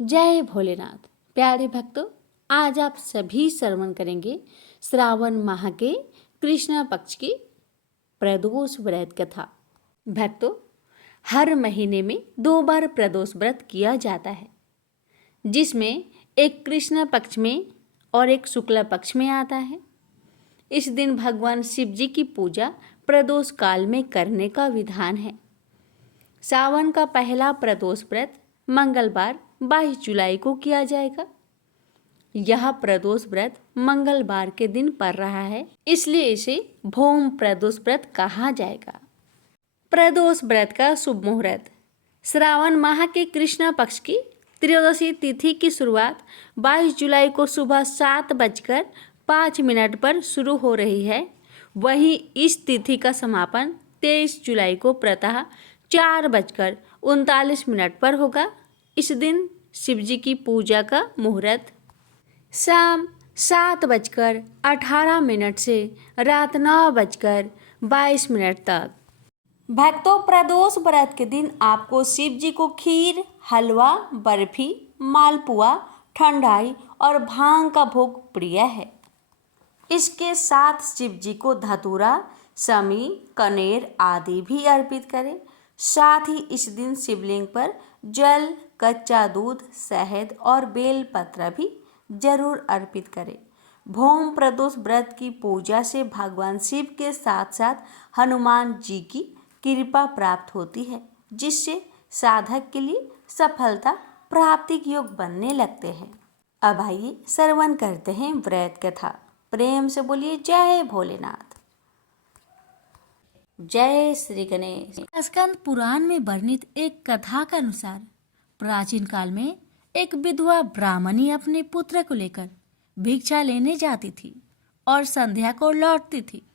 जय भोलेनाथ। प्यारे भक्तों, आज आप सभी श्रवण करेंगे श्रावण माह के कृष्ण पक्ष की प्रदोष व्रत कथा। भक्तों, हर महीने में 2 बार प्रदोष व्रत किया जाता है, जिसमें एक कृष्ण पक्ष में और एक शुक्ल पक्ष में आता है। इस दिन भगवान शिव जी की पूजा प्रदोष काल में करने का विधान है। सावन का पहला प्रदोष व्रत मंगलवार 22 जुलाई को किया जाएगा। यह प्रदोष व्रत मंगलवार के दिन पड़ रहा है, इसलिए इसे भौम प्रदोष व्रत कहा जाएगा। प्रदोष व्रत का शुभ मुहूर्त। श्रावण माह के कृष्ण पक्ष की त्रयोदशी तिथि की शुरुआत 22 जुलाई को सुबह 7:05 पर शुरू हो रही है। वहीं इस तिथि का समापन 23 जुलाई को प्रातः 4:39 पर होगा। इस दिन शिव जी की पूजा का मुहूर्त शाम 7:18 से रात 9:22 तक। भक्तों, प्रदोष व्रत के दिन आपको शिव जी को खीर, हलवा, बर्फी, मालपुआ, ठंडाई और भांग का भोग प्रिय है। इसके साथ शिव जी को धतूरा, समी, कनेर आदि भी अर्पित करें। साथ ही इस दिन शिवलिंग पर जल, कच्चा दूध, शहद और बेल पत्र भी जरूर अर्पित करें। भौम प्रदोष व्रत की पूजा से भगवान शिव के साथ साथ हनुमान जी की कृपा प्राप्त होती है, जिससे साधक के लिए सफलता प्राप्ति के योग बनने लगते हैं। अब आइए श्रवण करते हैं व्रत कथा। प्रेम से बोलिए जय भोलेनाथ। जय श्री गणेश। स्कंद पुराण में वर्णित एक कथा के अनुसार प्राचीन काल में एक विधवा ब्राह्मणी अपने पुत्र को लेकर भिक्षा लेने जाती थी और संध्या को लौटती थी।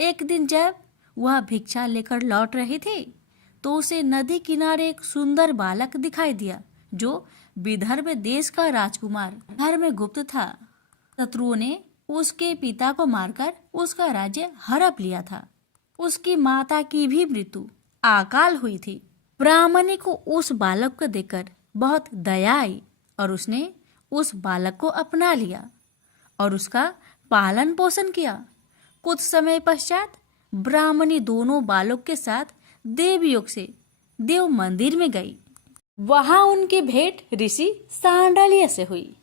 एक दिन जब वह भिक्षा लेकर लौट रही थी तो उसे नदी किनारे एक सुंदर बालक दिखाई दिया, जो विदर्भ देश का राजकुमार धर्मगुप्त था। शत्रुओं ने उसके पिता को मारकर उसका राज्य हड़प लिया था। उसकी माता की भी मृत्यु अकाल हुई थी। ब्राह्मणी को उस बालक को देखकर बहुत दया आई और उसने उस बालक को अपना लिया और उसका पालन पोषण किया। कुछ समय पश्चात ब्राह्मणी दोनों बालक के साथ देवयोग से देव मंदिर में गई। वहां उनकी भेंट ऋषि सांडल्य से हुई।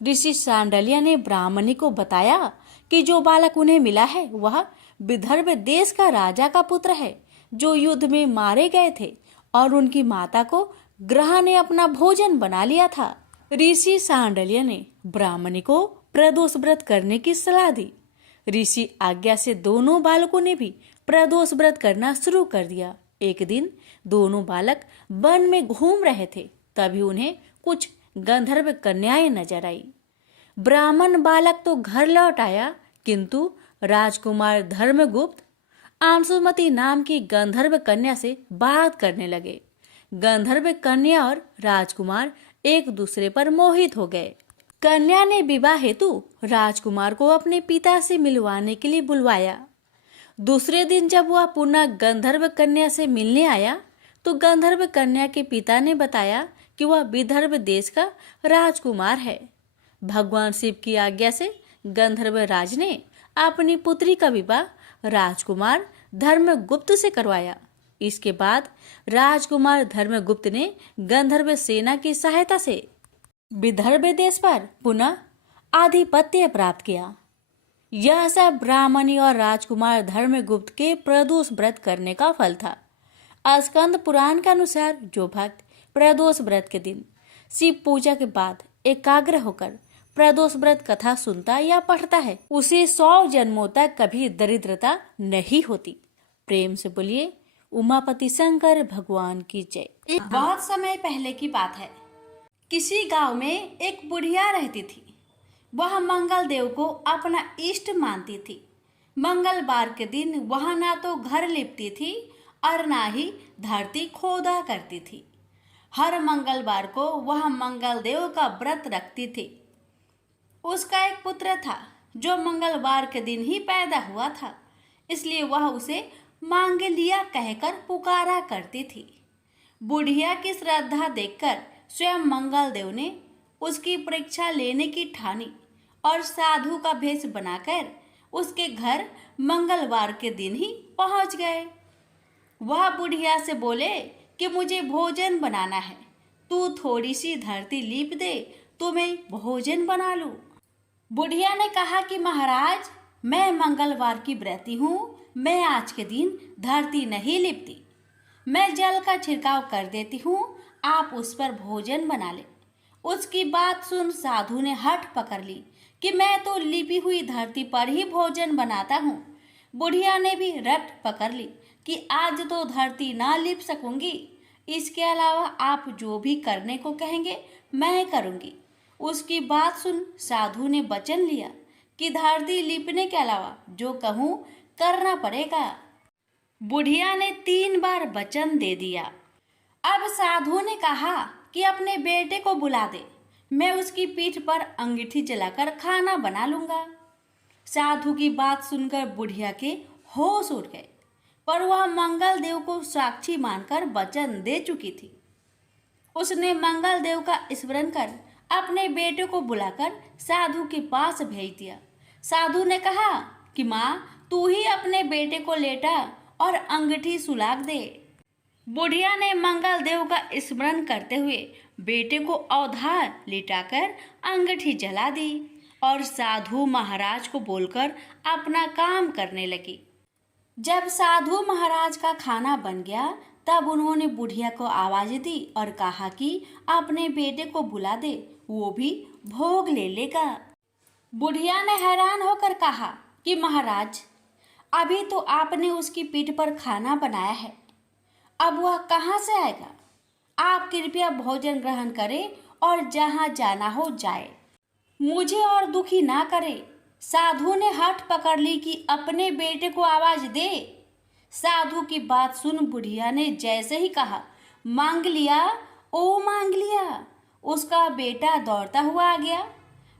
ऋषि सांडल्य ने ब्राह्मणी को बताया कि जो बालक उन्हें मिला है वह विदर्भ देश का राजा का पुत्र है, जो युद्ध में मारे गए थे और उनकी माता को ग्रह ने अपना भोजन बना लिया था। ऋषि सांडल्य ने ब्राह्मणी को प्रदोष व्रत करने की सलाह दी। ऋषि आज्ञा से दोनों बालकों ने भी प्रदोष व्रत करना शुरू कर दिया। एक दिन दोनों बालक वन में घूम रहे थे, तभी उन्हें कुछ गंधर्व कन्याएं नजर आई। ब्राह्मण बालक तो घर लौट आया, किंतु राजकुमार धर्मगुप्त अंशुमति नाम की गंधर्व कन्या से बात करने लगे। गंधर्व कन्या और राजकुमार एक दूसरे पर मोहित हो गए। कन्या ने विवाह हेतु राजकुमार को अपने पिता से मिलवाने के लिए बुलवाया। दूसरे दिन जब वह पुनः गंधर्व कन्या से मिलने आया तो गंधर्व कन्या के पिता ने बताया कि वह विदर्भ देश का राजकुमार है। भगवान शिव की आज्ञा से गंधर्व राज ने अपनी पुत्री का विवाह राजकुमार धर्मगुप्त से करवाया। इसके बाद राजकुमार धर्मगुप्त ने गंधर्व सेना की सहायता से विदर्भ देश पर पुनः आधिपत्य प्राप्त किया। यह सब ब्राह्मणी और राजकुमार धर्मगुप्त के प्रदोष व्रत करने का फल था। स्कंद पुराण के अनुसार जो भक्त प्रदोष व्रत के दिन शिव पूजा के बाद एकाग्र होकर प्रदोष व्रत कथा सुनता या पढ़ता है, उसे 100 जन्मों तक कभी दरिद्रता नहीं होती। प्रेम से बोलिए उमापति शंकर भगवान की जय। बहुत समय पहले की बात है। किसी गांव में एक बुढ़िया रहती थी। वह मंगल देव को अपना इष्ट मानती थी। मंगलवार के दिन वह ना तो घर लिपती थी और ना ही धरती खोदा करती थी। हर मंगलवार को वह मंगल देव का व्रत रखती थी। उसका एक पुत्र था जो मंगलवार के दिन ही पैदा हुआ था, इसलिए वह उसे मांगे लिया कहकर पुकारा करती थी। बुढ़िया की श्रद्धा देखकर स्वयं मंगल देव ने उसकी परीक्षा लेने की ठानी और साधु का भेष बनाकर उसके घर मंगलवार के दिन ही पहुंच गए। वह बुढ़िया से बोले कि मुझे भोजन बनाना है, तू थोड़ी सी धरती लीप दे तो मैं भोजन बना लूं। बुढ़िया ने कहा कि महाराज, मैं मंगलवार की व्रती हूँ, मैं आज के दिन धरती नहीं लिपती, मैं जल का छिड़काव कर देती हूँ, आप उस पर भोजन बना ले। उसकी बात सुन साधु ने हठ पकड़ ली कि मैं तो लिपी हुई धरती पर ही भोजन बनाता हूँ। बुढ़िया ने भी रट पकड़ ली कि आज तो धरती ना लिप सकूंगी, इसके अलावा आप जो भी करने को कहेंगे मैं करूंगी। उसकी बात सुन साधु ने वचन लिया कि धरती लिपने के अलावा जो कहूँ करना पड़ेगा। बुढ़िया ने 3 बार वचन दे दिया। अब साधु ने कहा कि अपने बेटे को बुला दे, मैं उसकी पीठ पर अंगीठी जलाकर खाना बना लूंगा। साधु की बात सुनकर बुढ़िया के होश उड़ गए, पर वह मंगल देव को साक्षी मानकर वचन दे चुकी थी। उसने मंगल देव का स्मरण कर अपने बेटे को बुलाकर साधु के पास भेज दिया। साधु ने कहा कि माँ, तू ही अपने बेटे को लेटा और अंगीठी सुलाग दे। बुढ़िया ने मंगल देव का स्मरण करते हुए बेटे को अवधार लिटाकर अंगीठी जला दी और साधु महाराज को बोलकर अपना काम करने लगी। जब साधु महाराज का खाना बन गया तब उन्होंने बुढ़िया को आवाज दी और कहा कि अपने बेटे को बुला दे, वो भी भोग ले लेगा। बुढ़िया ने हैरान होकर कहा कि महाराज, अभी तो आपने उसकी पीठ पर खाना बनाया है, अब वह कहाँ से आएगा? आप कृपया भोजन ग्रहण करें और जहाँ जाना हो जाए, मुझे और दुखी ना करे। साधु ने हठ पकड़ ली कि अपने बेटे को आवाज दे। साधु की बात सुन बुढ़िया ने जैसे ही कहा, मांग लिया, ओ मांग लिया, उसका बेटा दौड़ता हुआ आ गया।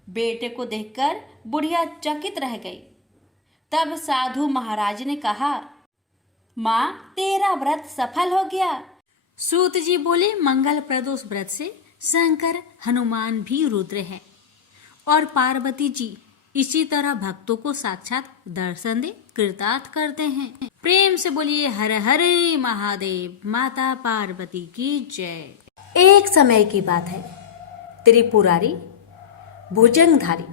बेटे को देखकर बुढ़िया चकित रह गई। तब साधु महाराज ने कहा, माँ, तेरा व्रत सफल हो गया। सूत जी बोले, मंगल प्रदोष व्रत से शंकर, हनुमान भी रुद्र हैं और पार्वती जी इसी तरह भक्तों को साक्षात दर्शन दे कृतार्थ करते हैं। प्रेम से बोलिए हर हर महादेव, माता पार्वती की जय। एक समय की बात है, त्रिपुरारी भुजंगधारी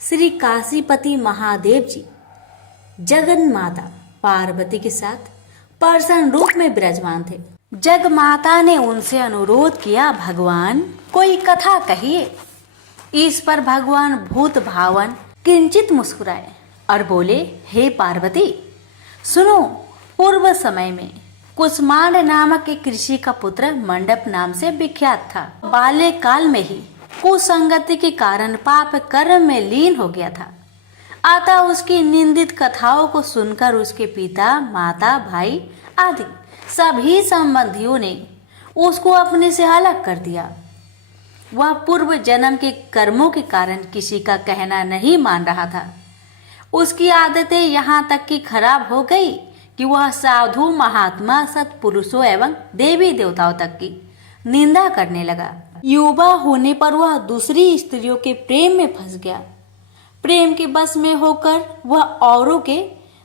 श्री काशीपति महादेव जी जगन माता पार्वती के साथ पर्सन रूप में विराजमान थे। जग माता ने उनसे अनुरोध किया, भगवान कोई कथा कहिए। इस पर भगवान भूत भावन किंचित मुस्कुराए और बोले, हे पार्वती सुनो, पूर्व समय में कुसमांड नामक एक ऋषि का पुत्र मंडप नाम से विख्यात था। बाल्य काल में ही कुसंगति के कारण पाप कर्म में लीन हो गया था। अतः उसकी निंदित कथाओं को सुनकर उसके पिता, माता, भाई आदि सभी संबंधियों ने उसको अपने से अलग कर दिया। वह पूर्व जन्म के कर्मों के कारण किसी का कहना नहीं मान रहा था। उसकी आदतें यहाँ तक कि खराब हो गई कि वह साधु, महात्मा, सत्पुरुषों एवं देवी देवताओं तक की निंदा करने लगा। युवा होने पर वह दूसरी स्त्रियों के प्रेम में फंस गया। प्रेम के बस में होकर वह औरों के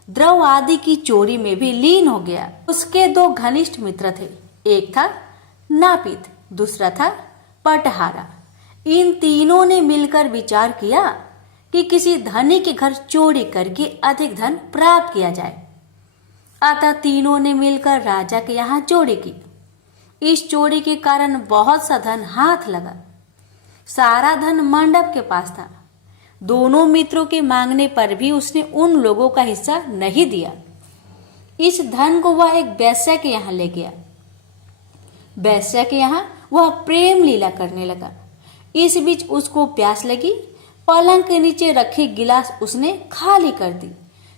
द्रव आदि की चोरी में भी लीन हो गया। उसके 2 घनिष्ठ मित्र थे, एक था नापित, दूसरा था पटहारा। इन तीनों ने मिलकर विचार किया कि किसी धनी के घर चोरी करके अधिक धन प्राप्त किया जाए। अतः तीनों ने मिलकर राजा के यहाँ चोरी की। इस चोरी के कारण बहुत सा धन हाथ लगा। सारा धन मंडप के पास था। दोनों मित्रों के मांगने पर भी उसने उन लोगों का हिस्सा नहीं दिया। इस धन को वह एक वैश्या के यहाँ ले गया। वैश्या के यहाँ वह प्रेम लीला करने लगा। इस बीच उसको प्यास लगी। पलंग के नीचे रखी गिलास उसने खाली कर दी।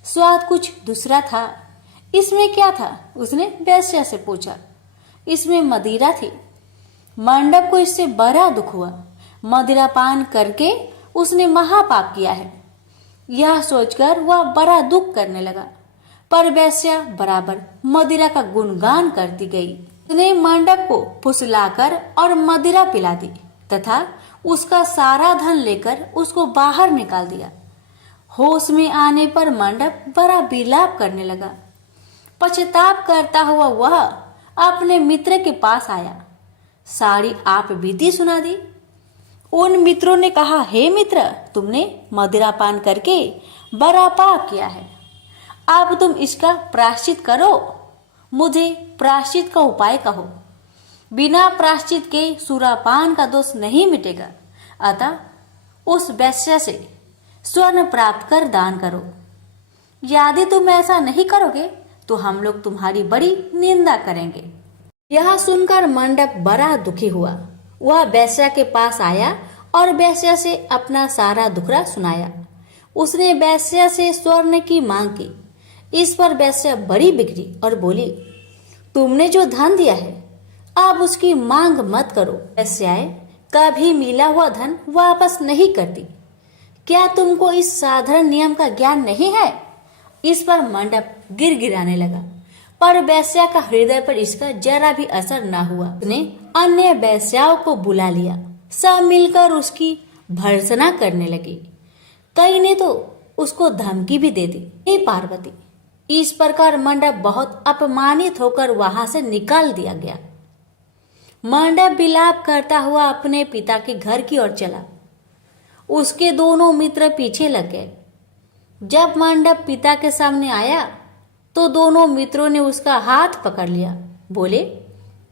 स्वाद कुछ दूसरा था। इसमें क्या था? उसने वैश्या से पूछा। इसमें मदिरा थी। मंडप को इससे बड़ा दुख हुआ। मदिरा पान करके उसने महापाप किया है, यह सोचकर वह बड़ा दुख करने लगा। पर वैश्या बराबर मदिरा का गुणगान करती गई। उसने मंडप को फुसलाकर और मदिरा पिला दी तथा उसका सारा धन लेकर उसको बाहर निकाल दिया। होश में आने पर मंडप बड़ा विलाप करने लगा। पश्चाताप करता हुआ वह अपने मित्र के पास आया। सारी आप बीती सुना दी। उन मित्रों ने कहा, हे मित्र, तुमने मदिरा पान करके बड़ा पाप किया है। अब तुम इसका प्रायश्चित करो। मुझे प्रायश्चित का उपाय कहो। बिना प्रायश्चित के सुरापान का दोष नहीं मिटेगा। अतः उस वैश्य से स्वर्ण प्राप्त कर दान करो। यदि तुम ऐसा नहीं करोगे तो हम लोग तुम्हारी बड़ी निंदा करेंगे। यह सुनकर मंडप बड़ा दुखी हुआ। वह वैश्या के पास आया और वैश्या से अपना सारा दुखड़ा सुनाया। उसने वैश्या से स्वर्ण की मांग की। इस पर वैश्या बड़ी बिगड़ी और बोली, तुमने जो धन दिया है अब उसकी मांग मत करो। वैश्याएं कभी मिला हुआ धन वापस नहीं करती। क्या तुमको इस साधारण नियम का ज्ञान नहीं है? इस पर मंडप गिड़गिड़ाने लगा, पर वैश्या का हृदय पर इसका जरा भी असर न हुआ। उसने अन्य वैश्याओं को बुला लिया। सब मिलकर उसकी भर्त्सना करने लगी। कई ने तो उसको धमकी भी दे दी, हे पार्वती। इस प्रकार मंडप बहुत अपमानित होकर वहां से निकाल दिया गया। मंडप विलाप करता हुआ अपने पिता के घर की ओर चला। उसके दोनों मित्र पीछे लग गए। जब मंडप पिता के सामने आया तो दोनों मित्रों ने उसका हाथ पकड़ लिया। बोले,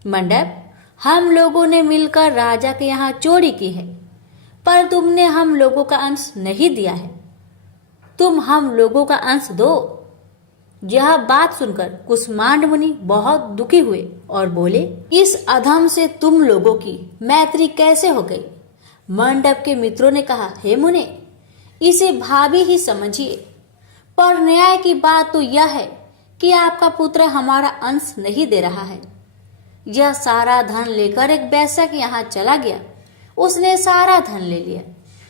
मंडप, हम लोगों ने मिलकर राजा के यहाँ चोरी की है, पर तुमने हम लोगों का अंश नहीं दिया है। तुम हम लोगों का अंश दो। यह बात सुनकर कुष्मांड मुनि बहुत दुखी हुए और बोले, इस अधम से तुम लोगों की मैत्री कैसे हो गई? मंडप के मित्रों ने कहा, हे मुने, इसे भाभी ही समझिए, पर न्याय की बात तो यह है कि आपका पुत्र हमारा अंश नहीं दे रहा है। यह सारा धन लेकर एक वैश्या के यहाँ चला गया। उसने सारा धन ले लिया।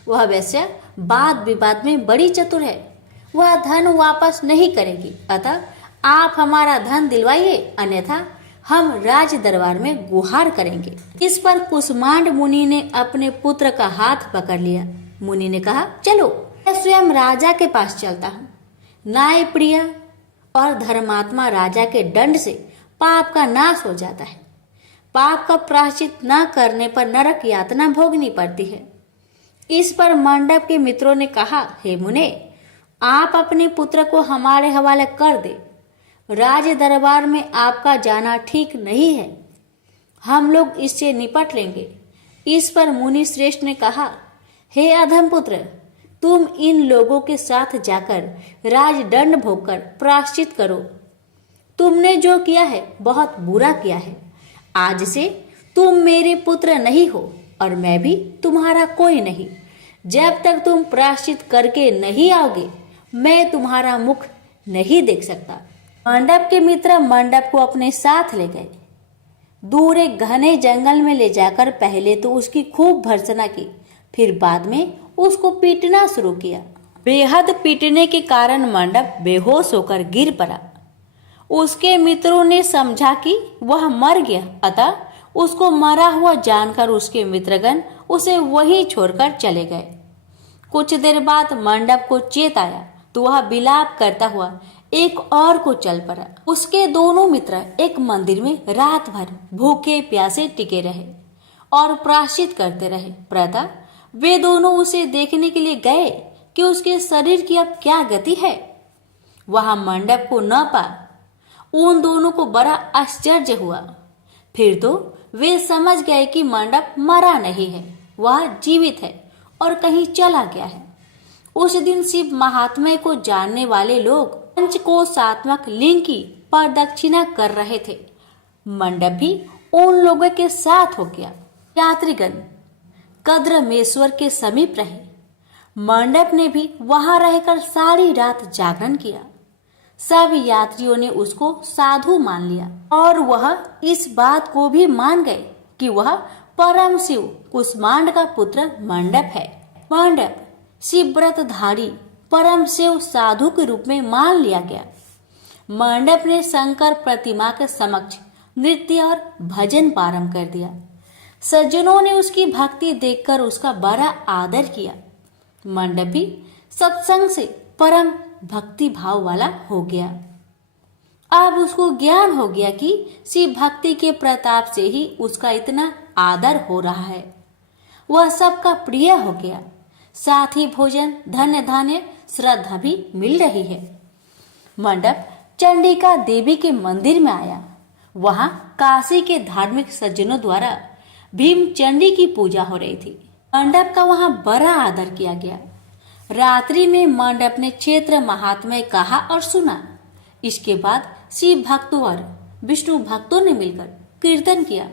वह वैश्या वाद विवाद में बड़ी चतुर है। वह धन वापस नहीं करेगी। अतः आप हमारा धन दिलवाइए, अन्यथा हम राज दरबार में गुहार करेंगे। इस पर कुष्मांड मुनि ने अपने पुत्र का हाथ पकड़ लिया। मुनि ने कहा, चलो मैं स्वयं राजा के पास चलता हूँ। न्याय प्रिय और धर्मात्मा राजा के दंड से पाप का नाश हो जाता है। पाप का प्रायश्चित न करने पर नरक यातना भोगनी पड़ती है। इस पर मंडप के मित्रों ने कहा, हे मुने, आप अपने पुत्र को हमारे हवाले कर दे। राज दरबार में आपका जाना ठीक नहीं है। हम लोग इससे निपट लेंगे। इस पर मुनि श्रेष्ठ ने कहा, हे अधम पुत्र, तुम इन लोगों के साथ जाकर राजदंड भोगकर प्रायश्चित करो। तुमने जो किया है बहुत बुरा किया है। आज से तुम मेरे पुत्र नहीं हो और मैं भी तुम्हारा कोई नहीं। जब तक तुम प्रायश्चित करके नहीं आओगे मैं तुम्हारा मुख नहीं देख सकता। मंडप के मित्र मंडप को अपने साथ ले गए। दूर एक घने जंगल में ले जाकर पहले तो उसकी खूब भर्त्सना की, फिर बाद में उसको पीटना शुरू किया। बेहद पीटने के कारण मंडप बेहोश होकर गिर पड़ा। उसके मित्रों ने समझा कि वह मर गया, अतः उसको मरा हुआ जानकर उसके मित्रगण उसे वहीं छोड़कर चले गए। कुछ देर बाद मंडप को चेत आया तो वह विलाप करता हुआ एक और को चल पड़ा। उसके दोनों मित्र एक मंदिर में रात भर भूखे प्यासे टिके रहे और प्रायश्चित करते रहे। प्रातः वे दोनों उसे देखने के लिए गए कि उसके शरीर की अब क्या गति है। वहां मंडप को न पा उन दोनों को बड़ा आश्चर्य हुआ। फिर तो वे समझ गए कि मंडप मरा नहीं है, वह जीवित है और कहीं चला गया है। उस दिन शिव महात्म्य को जानने वाले लोग पंचकोशात्मक लिंग की प्रदक्षिणा कर रहे थे। मंडप भी उन लोगों के साथ हो गया। यात्रीगण कद्रमेश्वर के समीप रहे। मंडप ने भी वहां रहकर सारी रात जागरण किया। सब यात्रियों ने उसको साधु मान लिया और वह इस बात को भी मान गए कि वह परम शिव कुष्मांड का पुत्र मंडप है। मंडप शिवव्रतधारी परम शिव साधु के रूप में मान लिया गया। मंडप ने शंकर प्रतिमा के समक्ष नृत्य और भजन प्रारंभ कर दिया। सज्जनों ने उसकी भक्ति देखकर उसका बड़ा आदर किया। मंडप भी सत्संग से परम भक्ति भाव वाला हो गया। अब उसको ज्ञान हो गया कि शिव भक्ति के प्रताप से ही उसका इतना आदर हो रहा है। वह सबका प्रिय हो गया। साथ ही भोजन, धन्य धान्य, श्रद्धा भी मिल रही है। मंडप चंडिका देवी के मंदिर में आया। वहां काशी के धार्मिक सज्जनों द्वारा भीम चंडी की पूजा हो रही थी। मंडप का वहां बड़ा आदर किया गया। रात्रि में मंडप ने क्षेत्र महात्म्य कहा और सुना। इसके बाद शिव भक्तों और विष्णु भक्तों ने मिलकर कीर्तन किया।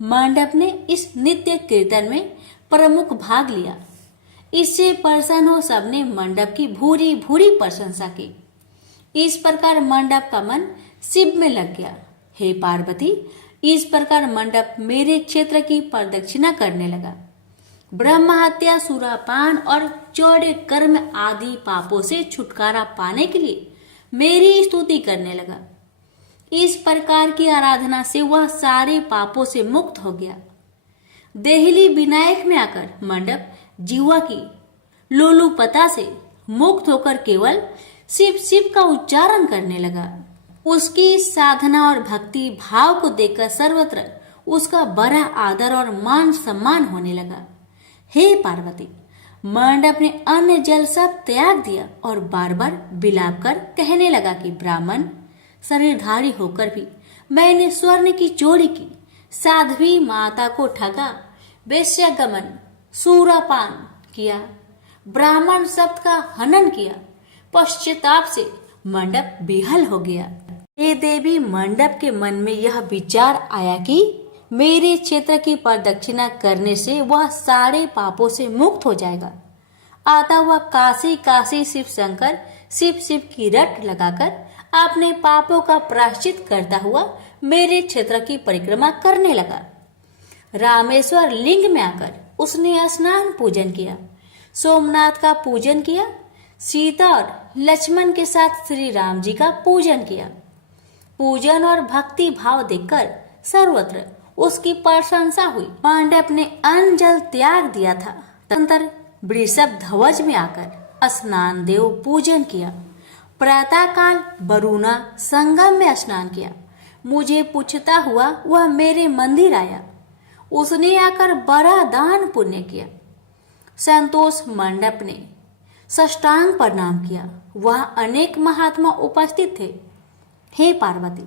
मंडप ने इस नित्य कीर्तन में प्रमुख भाग लिया। इससे प्रसन्न हो सबने मंडप की भूरी भूरी प्रशंसा की। इस प्रकार मंडप का मन शिव में लग गया। हे पार्वती, इस प्रकार मंडप मेरे क्षेत्र की प्रदक्षिणा करने लगा। ब्रह्म हत्या, सुरापान और चौड़े कर्म आदि पापों से छुटकारा पाने के लिए मेरी स्तुति करने लगा। इस प्रकार की आराधना से वह सारे पापों से मुक्त हो गया। देहली विनायक में आकर मंडप जीवा की लोलुपता से मुक्त होकर केवल शिव शिव का उच्चारण करने लगा। उसकी साधना और भक्ति भाव को देखकर सर्वत्र उसका बड़ा आदर और मान सम्मान होने लगा। हे पार्वती, मंडप ने अन्न जल सब त्याग दिया और बार बार विलाप कर कहने लगा कि ब्राह्मण शरीरधारी होकर भी मैंने स्वर्ण की चोरी की, साध्वी माता को ठगा, वेश्यागमन, सूरापान किया, ब्राह्मण शब्द का हनन किया। पश्चाताप से मंडप बेहाल हो गया। हे देवी, मंडप के मन में यह विचार आया कि मेरे क्षेत्र की प्रदक्षिणा करने से वह सारे पापों से मुक्त हो जाएगा। आता वह काशी काशी शिव शंकर शिव शिव की रट लगाकर अपने पापों का प्रायश्चित करता हुआ मेरे क्षेत्र की परिक्रमा करने लगा। रामेश्वर लिंग में आकर उसने स्नान पूजन किया, सोमनाथ का पूजन किया, सीता और लक्ष्मण के साथ श्री राम जी का पूजन किया। पूजन और भक्ति भाव देखकर सर्वत्र उसकी प्रशंसा हुई। मंडप ने अन्न जल त्याग दिया था। तदंतर वृषभ ध्वज में आकर स्नान देव पूजन किया। प्रातः काल वरुणा संगम में स्नान किया। मुझे पूछता हुआ वह मेरे मंदिर आया। उसने आकर बड़ा दान पुण्य किया। संतोष मंडप ने साष्टांग प्रणाम किया। वह अनेक महात्मा उपस्थित थे। हे पार्वती,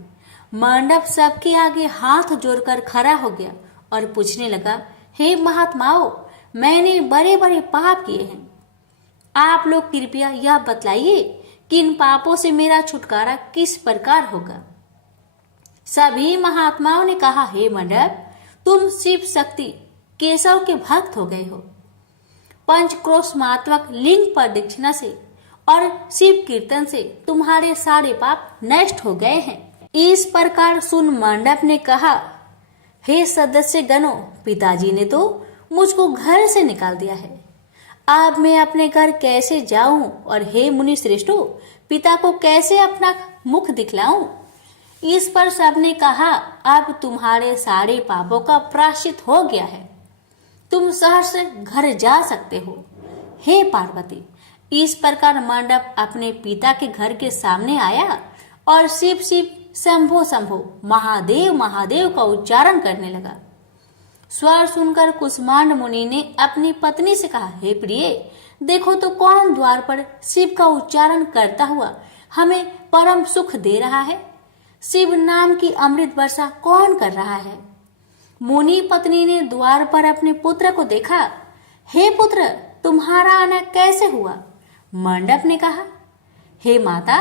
मंडप सबके आगे हाथ जोड़कर खड़ा हो गया और पूछने लगा, हे महात्माओं, मैंने बड़े बड़े पाप किए हैं। आप लोग कृपया यह बतलाइए कि इन पापों से मेरा छुटकारा किस प्रकार होगा। सभी महात्माओं ने कहा, हे मंडप, तुम शिव शक्ति केशव के भक्त हो गए हो। पंचक्रोशमात्मक लिंग प्रदक्षिणा से और शिव कीर्तन से तुम्हारे सारे पाप नष्ट हो गए हैं। इस प्रकार सुन मंडप ने कहा, हे सदस्य गणों, पिताजी ने तो मुझको घर से निकाल दिया है। अब मैं अपने घर कैसे जाऊं और हे मुनि श्रेष्ठों, पिता को कैसे अपना मुख दिखलाऊं। इस पर सबने कहा, अब तुम्हारे सारे पापों का प्रायश्चित हो गया है, तुम सहर्ष घर जा सकते हो। हे पार्वती, इस प्रकार मंडप अपने पिता के घर के सामने आया और शिव शिव शंभो शंभो महादेव महादेव का उच्चारण करने लगा। स्वर सुनकर कुष्मांड मुनि ने अपनी पत्नी से कहा, हे प्रिय, देखो तो कौन द्वार पर शिव का उच्चारण करता हुआ हमें परम सुख दे रहा है। शिव नाम की अमृत वर्षा कौन कर रहा है। मुनि पत्नी ने द्वार पर अपने पुत्र को देखा। हे पुत्र, तुम्हारा आना कैसे हुआ। मंडप ने कहा, हे माता,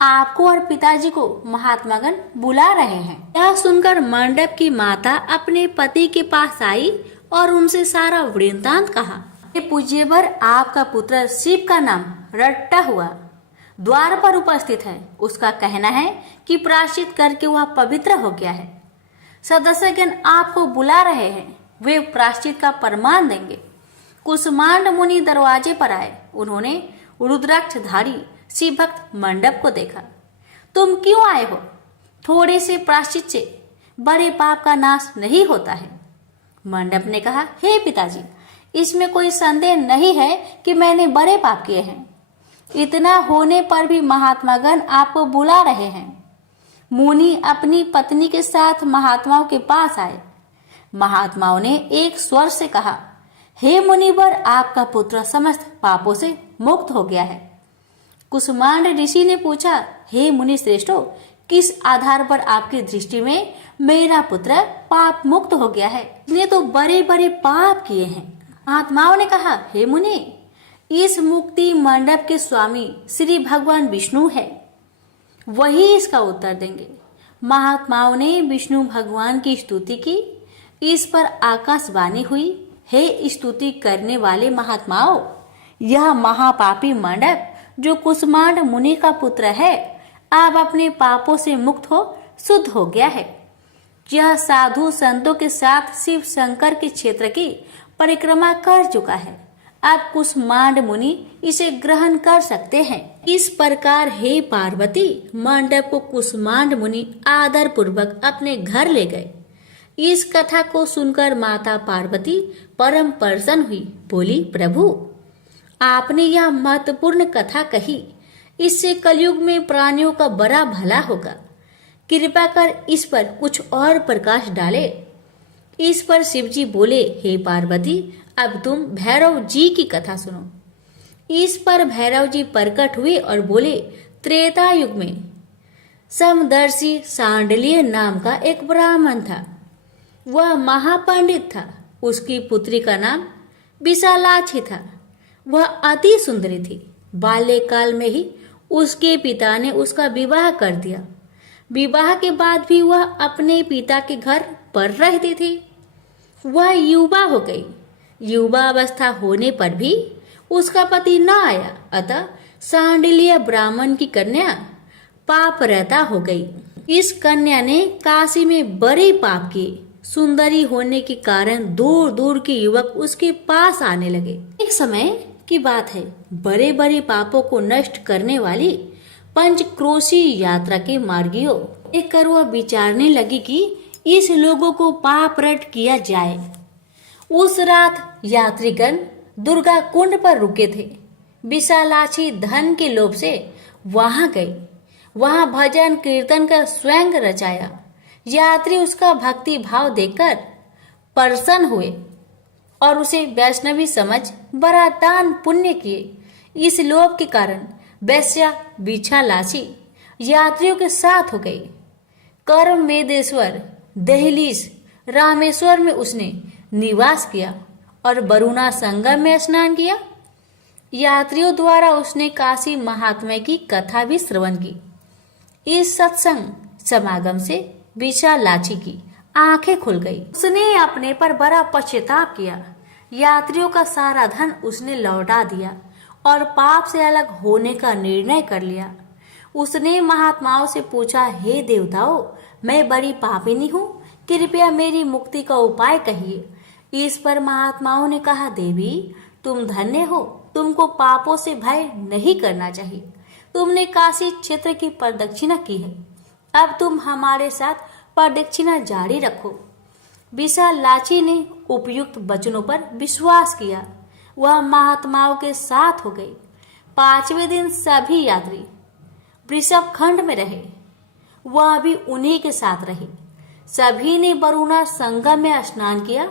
आपको और पिताजी को महात्मागण बुला रहे हैं। यह सुनकर मंडप की माता अपने पति के पास आई और उनसे सारा वृत्तांत कहा। हे पूज्यवर, आपका पुत्र शिव का नाम रट्टा हुआ द्वार पर उपस्थित है। उसका कहना है कि प्रायश्चित करके वह पवित्र हो गया है। सदस्यगण आपको बुला रहे हैं, वे प्रायश्चित का प्रमाण देंगे। कुष्मांड मुनि दरवाजे पर आए। उन्होंने रुद्राक्षधारी शिव भक्त मंडप को देखा। तुम क्यों आए हो। थोड़े से प्रायश्चित से बड़े पाप का नाश नहीं होता है। मंडप ने कहा, हे पिताजी, इसमें कोई संदेह नहीं है कि मैंने बड़े पाप किए हैं। इतना होने पर भी महात्मागण आपको बुला रहे हैं। मुनि अपनी पत्नी के साथ महात्माओं के पास आए। महात्माओं ने एक स्वर से कहा, हे मुनिवर, आपका पुत्र समस्त पापों से मुक्त हो गया है। कुसुमांड ऋषि ने पूछा, हे मुनि श्रेष्ठो, किस आधार पर आपकी दृष्टि में मेरा पुत्र पाप मुक्त हो गया है? इसने तो बड़े बड़े पाप किए हैं। महात्माओं ने कहा, हे मुनि, इस मुक्ति मंडप के स्वामी श्री भगवान विष्णु है, वही इसका उत्तर देंगे। महात्माओं ने विष्णु भगवान की स्तुति की। इस पर आकाशवाणी हुई, हे स्तुति करने वाले महात्माओं, यह महापापी मंडप जो कुसुमांड मुनि का पुत्र है, अब अपने पापों से मुक्त हो शुद्ध हो गया है। यह साधु संतों के साथ शिव शंकर के क्षेत्र की परिक्रमा कर चुका है। अब कुसुमांड मुनि इसे ग्रहण कर सकते हैं। इस प्रकार हे पार्वती, मंडप को कुसुमांड मुनि आदर पूर्वक अपने घर ले गए। इस कथा को सुनकर माता पार्वती परम प्रसन्न हुई। बोली, प्रभु, आपने यह महत्वपूर्ण कथा कही, इससे कलयुग में प्राणियों का बड़ा भला होगा। कृपा कर इस पर कुछ और प्रकाश डाले। इस पर शिवजी बोले, हे पार्वती, अब तुम भैरव जी की कथा सुनो। इस पर भैरव जी प्रकट हुए और बोले, त्रेता युग में समदर्शी सांडल्य नाम का एक ब्राह्मण था। वह महापंडित था। उसकी पुत्री का नाम विशालाक्षी था। वह अति सुंदरी थी। बाल्यकाल में ही उसके पिता ने उसका विवाह कर दिया। विवाह के बाद भी वह अपने पिता के घर पर रहती थी। वह युवा हो गई। युवावस्था होने पर भी उसका पति न आया, अतः सांडिल्य ब्राह्मण की कन्या पाप रहता हो गई। इस कन्या ने काशी में बड़े पाप किए। सुंदरी होने के कारण दूर दूर के युवक उसके पास आने लगे। एक समय की बात है, बड़े बड़े पापों को नष्ट करने वाली पंचक्रोशी यात्रा के मार्गियों देखकर वह विचारने लगी कि इस लोगों को पाप रट किया जाए। उस रात यात्रीगण दुर्गा कुंड पर रुके थे। विशालाक्षी धन के लोभ से वहां गई। वहां भजन कीर्तन कर स्वयं रचाया। यात्री उसका भक्ति भाव देखकर प्रसन्न हुए और उसे वैष्णवी समझ बड़ा दान पुण्य किए। इस लोभ के कारण वैश्या विशालाक्षी यात्रियों के साथ हो गई। कर्म वेदेश्वर दहलीज रामेश्वर में उसने निवास किया और वरुणा संगम में स्नान किया। यात्रियों द्वारा उसने काशी महात्म्य की कथा भी श्रवण की। इस सत्संग समागम से विशालाक्षी की आंखें खुल गई। उसने अपने पर बड़ा पश्चाताप किया। यात्रियों का सारा धन उसने लौटा दिया और पाप से अलग होने का निर्णय कर लिया। उसने महात्माओं से पूछा, हे देवताओं, मैं बड़ी पापिनी हूँ, कृपया मेरी मुक्ति का उपाय कहिए। इस पर महात्माओं ने कहा, देवी, तुम धन्य हो, तुमको पापों से भय नहीं करना चाहिए। तुमने काशी क्षेत्र की प्रदक्षिणा की है, अब तुम हमारे साथ प्रदक्षिणा जारी रखो। विशालाक्षी ने उपयुक्त वचनों पर विश्वास किया। वह महात्माओं के साथ हो गई। 5वें दिन सभी यात्री वृषभ खंड में रहे। वह भी उन्हीं के साथ रही। सभी ने वरुणा संगम में स्नान किया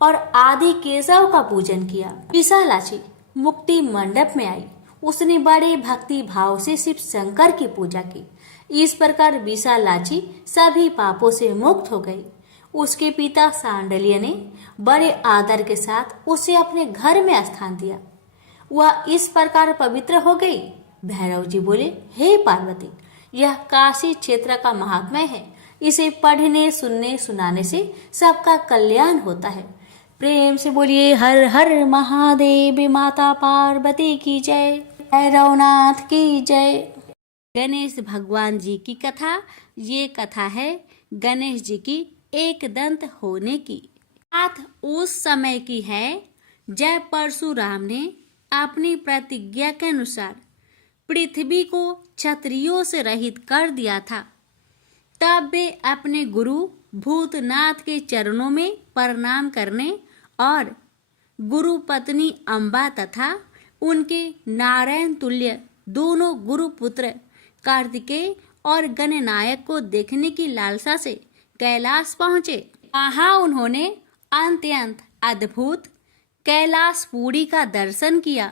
और आदि केशव का पूजन किया। विशालाक्षी मुक्ति मंडप में आई। उसने बड़े भक्ति भाव से शिव शंकर की पूजा की। इस प्रकार विशालाक्षी सभी पापों से मुक्त हो गई। उसके पिता सांडल्य ने बड़े आदर के साथ उसे अपने घर में स्थान दिया। वह इस प्रकार पवित्र हो गई। भैरव जी बोले, हे पार्वती, यह काशी क्षेत्र का महात्म्य है। इसे पढ़ने सुनने सुनाने से सबका कल्याण होता है। प्रेम से बोलिए हर हर महादेव। माता पार्वती की जय। भैरवनाथ की जय। गणेश भगवान जी की कथा। ये कथा है गणेश जी की एक दंत होने की। बात उस समय की है जब परशुराम ने अपनी प्रतिज्ञा के अनुसार पृथ्वी को क्षत्रियों से रहित कर दिया था। तब वे अपने गुरु भूतनाथ के चरणों में प्रणाम करने और गुरु पत्नी अम्बा तथा उनके नारायण तुल्य दोनों गुरुपुत्र कार्तिकेय और गणनायक को देखने की लालसा से कैलाश पहुंचे। वहां उन्होंने अत्यंत अद्भुत कैलाशपुरी का दर्शन किया।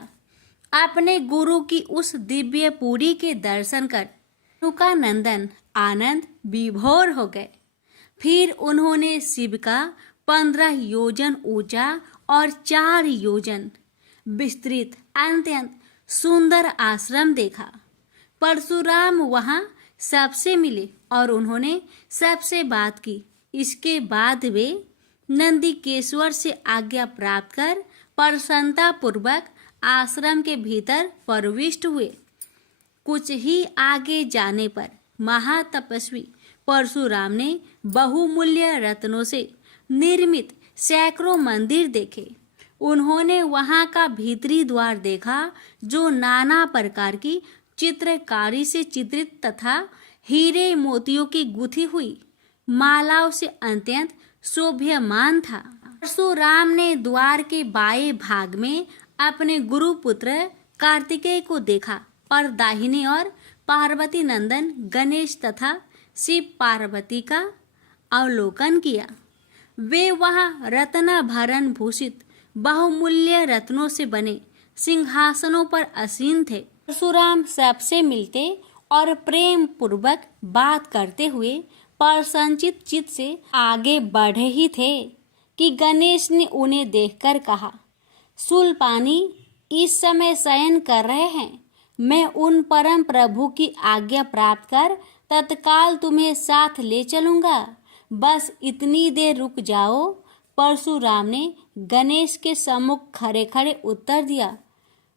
अपने गुरु की उस दिव्य पुरी के दर्शन कर उनका नंदन आनंद विभोर हो गए। फिर उन्होंने शिव का 15 योजन ऊंचा और 4 योजन विस्तृत अत्यंत सुंदर आश्रम देखा। परशुराम वहां सबसे मिले और उन्होंने सबसे बात की। इसके बाद वे नंदीकेश्वर से आज्ञा प्राप्त कर प्रसन्नता पूर्वक आश्रम के भीतर प्रविष्ट हुए। कुछ ही आगे जाने पर महातपस्वी परशुराम ने बहुमूल्य रत्नों से निर्मित सैकड़ों मंदिर देखे। उन्होंने वहां का भीतरी द्वार देखा जो नाना प्रकार की चित्रकारी से चित्रित तथा हीरे मोतियों की गुथी हुई मालाओं से अत्यंत शोभ्यमान था। परशुराम ने द्वार के बाएं भाग में अपने गुरुपुत्र कार्तिकेय को देखा और दाहिने ओर पार्वती नंदन गणेश तथा शिव पार्वती का अवलोकन किया। वे वहां रत्नाभरण भूषित बहुमूल्य रत्नों से बने सिंहासनों पर आसीन थे। परशुराम सबसे मिलते और प्रेम पूर्वक बात करते हुए प्रसन्नचित चित्त से आगे बढ़े ही थे कि गणेश ने उन्हें देखकर कहा, शूलपाणी इस समय शयन कर रहे हैं। मैं उन परम प्रभु की आज्ञा प्राप्त कर तत्काल तुम्हें साथ ले चलूंगा। बस इतनी देर रुक जाओ। परशुराम ने गणेश के सम्मुख खड़े खड़े उत्तर दिया,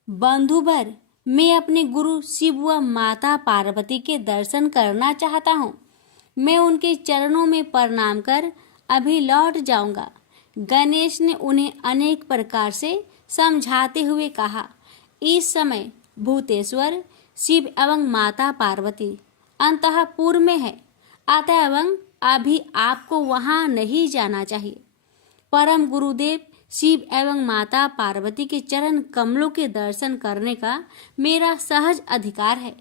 बंधुवर, मैं अपने गुरु शिव व माता पार्वती के दर्शन करना चाहता हूँ। मैं उनके चरणों में प्रणाम कर अभी लौट जाऊंगा। गणेश ने उन्हें अनेक प्रकार से समझाते हुए कहा, इस समय भूतेश्वर शिव एवं माता पार्वती अंतःपुर में है, अतएव अभी आपको वहां नहीं जाना चाहिए। परम गुरुदेव शिव एवं माता पार्वती के चरण कमलों के दर्शन करने का मेरा सहज अधिकार है।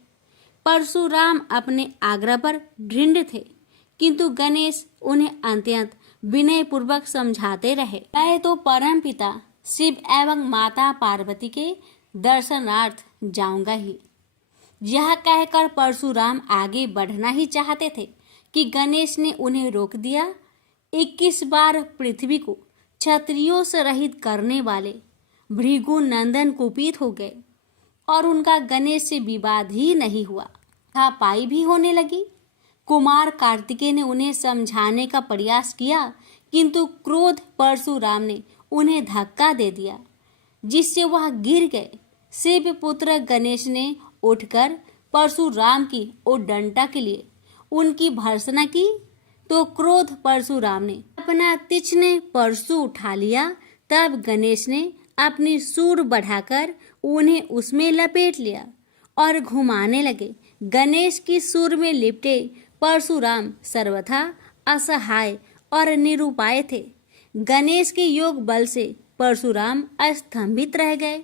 परशुराम अपने आग्रह पर दृढ़ थे, किंतु गणेश उन्हें अत्यंत विनय पूर्वक समझाते रहे। मैं तो परम पिता शिव एवं माता पार्वती के दर्शनार्थ जाऊंगा ही। यह कहकर परशुराम आगे बढ़ना ही चाहते थे कि गणेश ने उन्हें रोक दिया। 21 बार पृथ्वी को क्षत्रियों से रहित करने वाले भृगु नंदन कुपित हो गए और उनका गणेश से विवाद ही नहीं हुआ, हाथापाई भी होने लगी। कुमार कार्तिकेय ने उन्हें समझाने का प्रयास किया, किंतु क्रोध परशुराम ने उन्हें धक्का दे दिया, जिससे वह गिर गए। शिव पुत्र गणेश ने उठकर परशुराम की उद्दंडता के लिए उनकी भर्त्सना की, तो क्रोध परशुराम ने अपना तीक्ष्ण परशु उठा लिया। तब गणेश ने अपनी सूंड बढ़ाकर उन्हें उसमें लपेट लिया और घुमाने लगे। गणेश की सूंड में लिपटे परशुराम सर्वथा असहाय और निरुपाय थे। गणेश के योग बल से परशुराम अस्तंभित रह गए।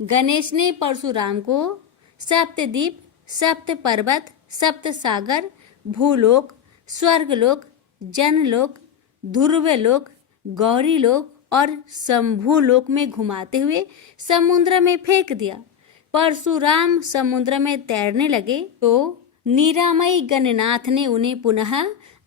गणेश ने परशुराम को सप्तद्वीप, सप्त पर्वत, सप्त सागर, भूलोक, स्वर्गलोक, जनलोक, ध्रुवलोक, गौरीलोक और शंभुलोक में घुमाते हुए समुद्र में फेंक दिया। परशुराम समुद्र में तैरने लगे तो निरामयी गणनाथ ने उन्हें पुनः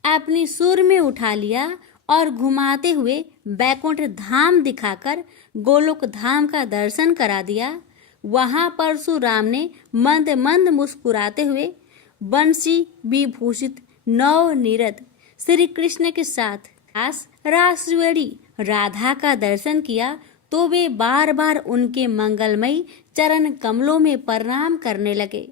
अपनी सूंड में उठा लिया और घुमाते हुए बैकुंठ धाम दिखाकर गोलोक धाम का दर्शन करा दिया। वहां परशुराम ने मंद मंद मुस्कुराते हुए बंसी विभूषित नवनीरद श्री कृष्ण के साथ रासवेणी राधा का दर्शन किया, तो वे बार बार उनके मंगलमयी चरण कमलों में प्रणाम करने लगे।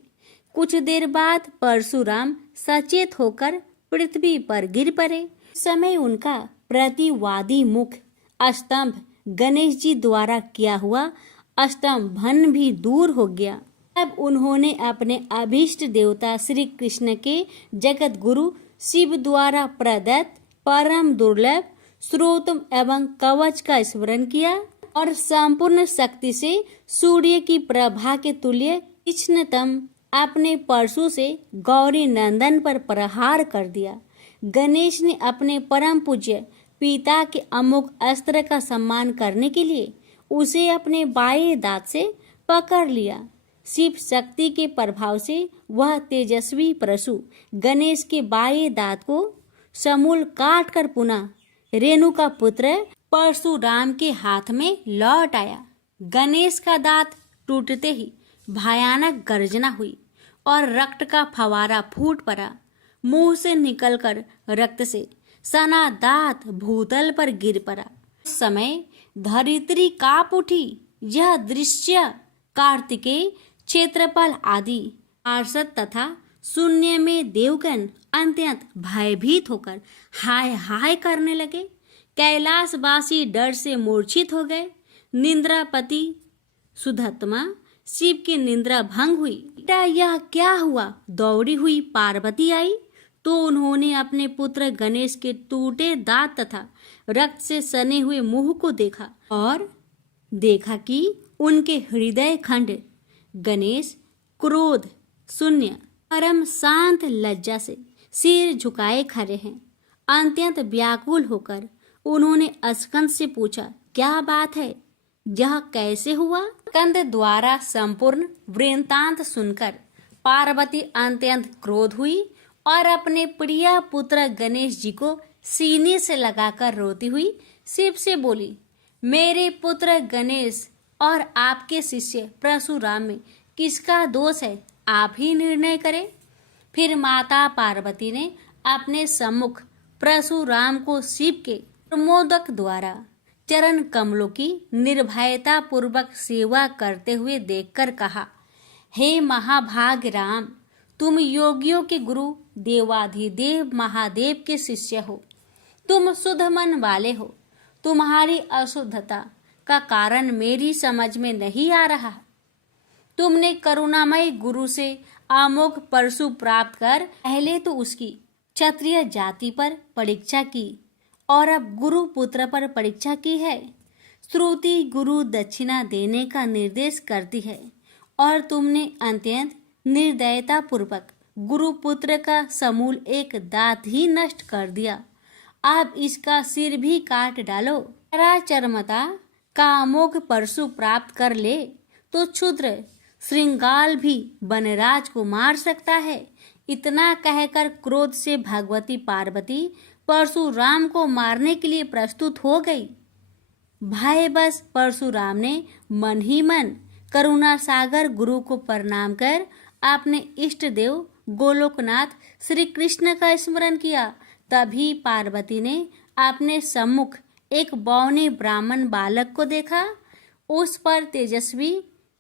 कुछ देर बाद परशुराम सचेत होकर पृथ्वी पर गिर पड़े। समय उनका प्रतिवादी मुख स्तंभ गणेश जी द्वारा किया हुआ स्तंभन भी दूर हो गया। तब उन्होंने अपने अभीष्ट देवता श्री कृष्ण के जगत गुरु शिव द्वारा प्रदत्त परम दुर्लभ स्रोत एवं कवच का स्मरण किया और संपूर्ण शक्ति से सूर्य की प्रभा के तुल्य तीक्ष्णतम अपने परशु से गौरी नंदन पर प्रहार कर दिया। गणेश ने अपने परम पूज्य पिता के अमोघ अस्त्र का सम्मान करने के लिए उसे अपने बाएं दांत से पकड़ लिया। शिव शक्ति के प्रभाव से वह तेजस्वी परशु गणेश के बाएं दांत को समूल काट कर पुनः रेणु का पुत्र परशुराम के हाथ में लौट आया। गणेश का दांत टूटते ही भयानक गर्जना हुई और रक्त का फवारा फूट पड़ा। मुंह से निकलकर रक्त से सना दांत भूतल पर गिर पड़ा। उस समय धरित्री कांप उठी। यह दृश्य कार्तिकेय, क्षेत्रपाल आदि पार्षद तथा शून्य में देवगण अत्यंत भयभीत होकर हाय हाय करने लगे। कैलाशवासी डर से मूर्छित हो गए। निंद्रापति सुधत्मा शिव की निंद्रा भंग हुई। बेटा यह क्या हुआ? दौड़ी हुई पार्वती आई तो उन्होंने अपने पुत्र गणेश के टूटे दांत तथा रक्त से सने हुए मुंह को देखा और देखा कि उनके हृदय खंड गणेश क्रोध शून्य परम शांत लज्जा से सिर झुकाए खड़े हैं। अत्यंत व्याकुल होकर उन्होंने स्कंद से पूछा, क्या बात है? यह कैसे हुआ? स्कंद द्वारा संपूर्ण वृत्तांत सुनकर पार्वती अत्यंत क्रोध हुई और अपने प्रिय पुत्र गणेश जी को सीने से लगाकर रोती हुई शिव से बोली, मेरे पुत्र गणेश और आपके शिष्य परशुराम में किसका दोष है? आप ही निर्णय करें। फिर माता पार्वती ने अपने सम्मुख परशुराम को शिव के प्रमोदक द्वारा चरण कमलों की निर्भयता पूर्वक सेवा करते हुए देखकर कहा, हे महाभाग राम, तुम योगियों के गुरु देवाधिदेव महादेव के शिष्य हो। तुम शुद्ध मन वाले हो। तुम्हारी अशुद्धता का कारण मेरी समझ में नहीं आ रहा। तुमने करुणामय गुरु से अमोघ परशु प्राप्त कर पहले तो उसकी क्षत्रिय जाति पर परीक्षा की और अब गुरु पुत्र पर परीक्षा की है। श्रुति गुरु दक्षिणा देने का निर्देश करती है और तुमने अत्यंत निर्दयता पूर्वक गुरु पुत्र का समूल एक दांत ही नष्ट कर दिया। अब इसका सिर भी काट डालो। चरमता का अमोघ परशु प्राप्त कर ले तो क्षुद्र श्रृंगाल भी वनराज को मार सकता है। इतना कहकर क्रोध से भगवती पार्वती परशुराम को मारने के लिए प्रस्तुत हो गई। भय बस परशुराम ने मन ही मन करुणा सागर गुरु को प्रणाम कर अपने इष्ट देव गोलोकनाथ श्री कृष्ण का स्मरण किया। तभी पार्वती ने अपने सम्मुख एक बौने ब्राह्मण बालक को देखा। उस पर तेजस्वी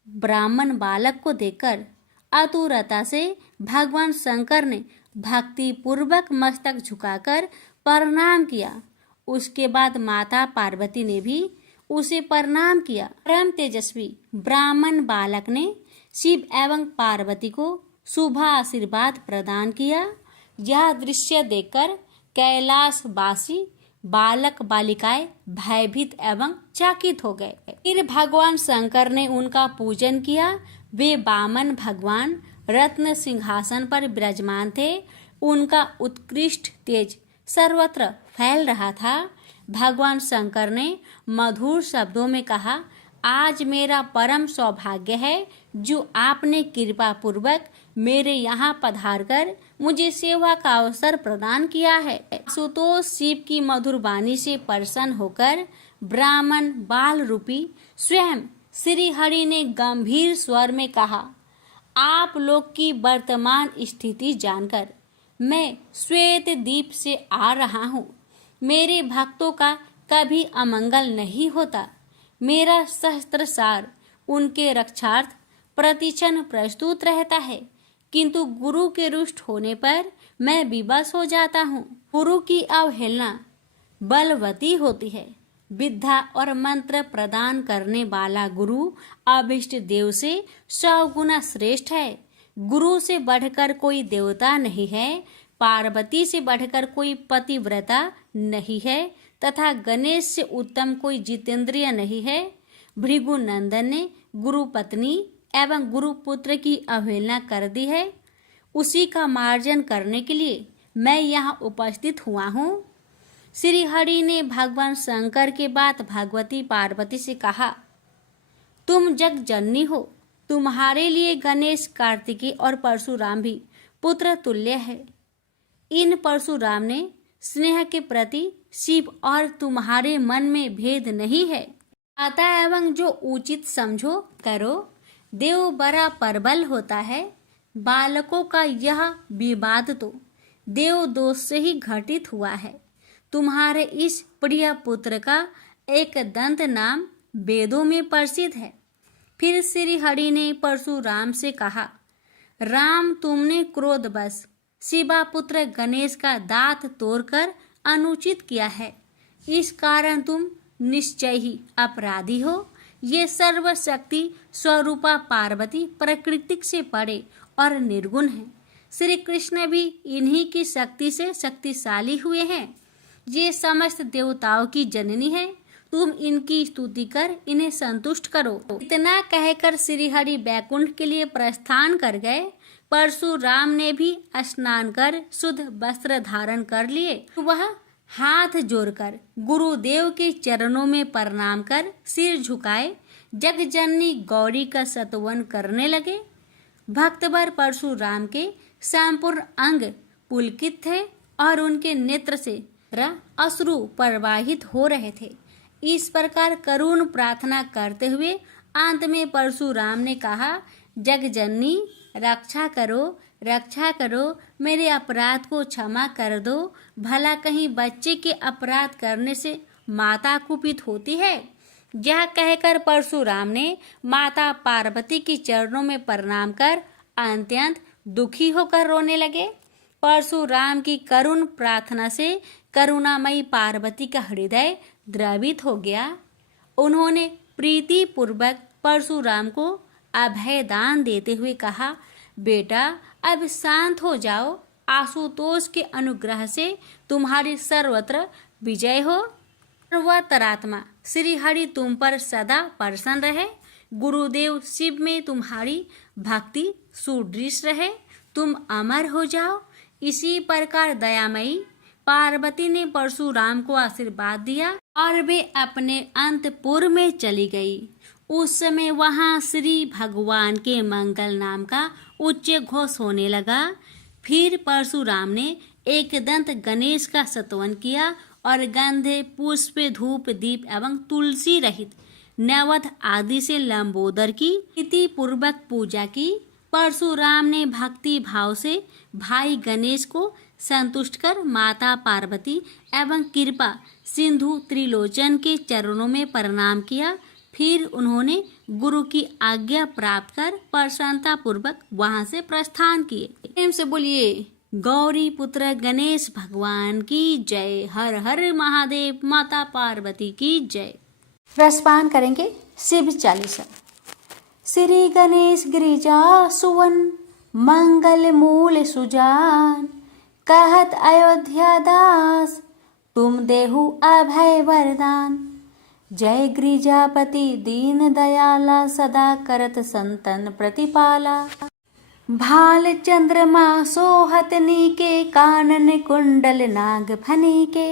ब्राह्मण बालक को देखकर आतुरता से भगवान शंकर ने भक्ति पूर्वक मस्तक झुकाकर प्रणाम किया। उसके बाद माता पार्वती ने भी उसे प्रणाम किया। परम तेजस्वी ब्राह्मण बालक ने शिव एवं पार्वती को शुभ आशीर्वाद प्रदान किया। यह दृश्य देखकर कैलाशवासी बालक बालिकाएं भयभीत एवं चकित हो गए। फिर भगवान शंकर ने उनका पूजन किया। वे वामन भगवान रत्न सिंहासन पर विराजमान थे। उनका उत्कृष्ट तेज सर्वत्र फैल रहा था। भगवान शंकर ने मधुर शब्दों में कहा, आज मेरा परम सौभाग्य है जो आपने कृपा पूर्वक मेरे यहाँ पधारकर मुझे सेवा का अवसर प्रदान किया है। सुतोष शिव की मधुर वाणी से प्रसन्न होकर ब्राह्मण बाल रूपी स्वयं श्री हरि ने गंभीर स्वर में कहा, आप लोग की वर्तमान स्थिति जानकर मैं श्वेत द्वीप से आ रहा हूँ। मेरे भक्तों का कभी अमंगल नहीं होता। मेरा सहस्त्र सार उनके रक्षार्थ प्रतिक्षण प्रस्तुत रहता है, किंतु गुरु के रुष्ट होने पर मैं विवश हो जाता हूँ। गुरु की अवहेलना बलवती होती है। विद्या और मंत्र प्रदान करने वाला गुरु अभिष्ट देव से 100 गुना श्रेष्ठ है। गुरु से बढ़कर कोई देवता नहीं है। पार्वती से बढ़कर कोई पतिव्रता नहीं है तथा गणेश से उत्तम कोई जितेंद्रिय नहीं है। भृगु नंदन ने गुरु पत्नी एवं गुरु पुत्र की अवहेलना कर दी है, उसी का मार्जन करने के लिए मैं यहाँ उपस्थित हुआ हूँ। श्री हरि ने भगवान शंकर के बाद भगवती पार्वती से कहा, तुम जग जननी हो, तुम्हारे लिए गणेश, कार्तिकेय और परशुराम भी पुत्र तुल्य है। इन परशुराम ने स्नेह के प्रति शिव और तुम्हारे मन में भेद नहीं है। अतः एवं जो उचित समझो करो। देव बड़ा प्रबल होता है। बालकों का यह विवाद तो देव दोष से ही घटित हुआ है। तुम्हारे इस प्रिय पुत्र का एक दंत नाम वेदों में प्रसिद्ध है। फिर श्री हरि ने परशुराम से कहा, राम, तुमने क्रोधवश शिवा पुत्र गणेश का दांत तोड़कर अनुचित किया है। इस कारण तुम निश्चय ही अपराधी हो। ये सर्वशक्ति स्वरूपा पार्वती प्रकृति से परे और निर्गुण है। श्री कृष्ण भी इन्हीं की शक्ति से शक्तिशाली हुए हैं। ये समस्त देवताओं की जननी है। तुम इनकी स्तुति कर इन्हें संतुष्ट करो। इतना कहकर श्री हरि बैकुंठ के लिए प्रस्थान कर गए। परशुराम ने भी स्नान कर शुद्ध वस्त्र धारण कर लिए। वह हाथ जोड़कर गुरुदेव के चरणों में प्रणाम कर सिर झुकाए जगजननी गौरी का स्तवन करने लगे। भक्तवर परशुराम के संपूर्ण अंग पुलकित थे और उनके नेत्र से अश्रु प्रवाहित हो रहे थे। इस प्रकार करुण प्रार्थना करते हुए अंत में परशुराम ने कहा, जगजननी, रक्षा करो, रक्षा करो, मेरे अपराध को क्षमा कर दो। भला कहीं बच्चे के अपराध करने से माता कुपित होती है। यह कहकर परशुराम ने माता पार्वती के चरणों में प्रणाम कर अत्यंत दुखी होकर रोने लगे। परशुराम की करुण प्रार्थना से करुणामयी पार्वती का हृदय द्रवित हो गया। उन्होंने प्रीति पूर्वक परशुराम को अभय दान देते हुए कहा, बेटा, अब शांत हो जाओ। आशुतोष के अनुग्रह से तुम्हारी सर्वत्र विजय हो। सर्वतरात्मा श्री हरि तुम पर सदा प्रसन्न रहे। गुरुदेव शिव में तुम्हारी भक्ति सुदृढ़ रहे। तुम अमर हो जाओ। इसी प्रकार दयामयी पार्वती ने परशुराम को आशीर्वाद दिया और वे अपने अंतपुर में चली गई। उस समय वहां श्री भगवान के मंगल नाम का उच्च घोष होने लगा। फिर परशुराम ने एक दंत गणेश का स्तवन किया और गंधे, पुष्प, धूप, दीप एवं तुलसी रहित नैवेद्य आदि से लंबोदर की प्रीति पूर्वक पूजा की। परशुराम ने भक्ति भाव से भाई गणेश को संतुष्ट कर माता पार्वती एवं कृपा सिंधु त्रिलोचन के चरणों में प्रणाम किया। फिर उन्होंने गुरु की आज्ञा प्राप्त कर प्रसन्नता पूर्वक वहां से प्रस्थान किए। प्रेम से बोलिए गौरी पुत्र गणेश भगवान की जय। हर हर महादेव। माता पार्वती की जय। रसपान करेंगे शिव चालीसा। श्री गणेश गिरिजा सुवन मंगल मूल सुजान, कहत अयोध्या दास तुम देहु अभय वरदान। जय गिरिजापति दीन दयाला, सदा करत संतन प्रतिपाला। भाल चंद्रमा सोहत नीके, कानन कुंडल नाग फनीके।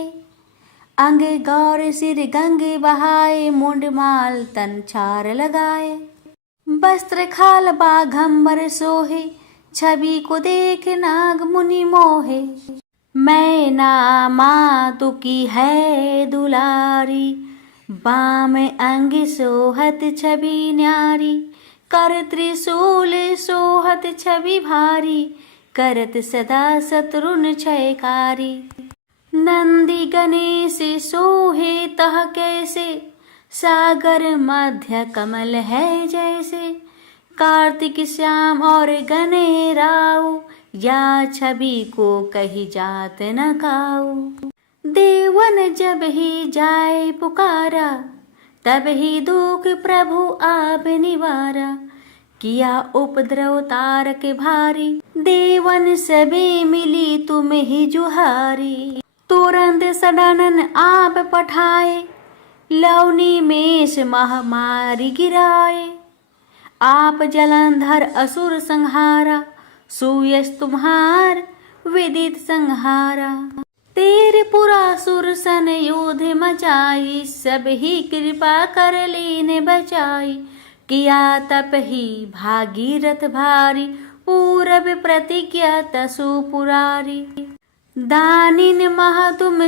अंग गौर सिर गंगे बहाए, मुंड माल तन छार लगाए। वस्त्र खाल बाघंबर सोहे, छवि को देख नाग मुनि मोहे। मैना मातु की है दुलारी, बाम अंग सोहत छवि न्यारी। कर त्रिशूल सोहत छवि भारी, करत सदा शत्रुन क्षयकारी। नंदी गणेश सोहे तह कैसे, सागर मध्य कमल है जैसे। कार्तिक श्याम और गणेराऊ, या छवि को कही जात न काऊ। देवन जब ही जाए पुकारा, तब ही दुख प्रभु आप निवारा। किया उपद्रव तारक भारी, देवन सभी मिली तुम ही जुहारी। तुरंत सडानन आप पठाए, लवनी मेष महामारी गिराए। आप जलंधर असुर संहारा, सुयश तुम्हार विदित संहारा। तेरे पुरासुर सन युद्ध मचाई, सब ही कृपा कर लीन बचाई। किया तप ही भागीरथ भारी, पूरब प्रतिज्ञा तसु पुरारी। दानिन महा तुम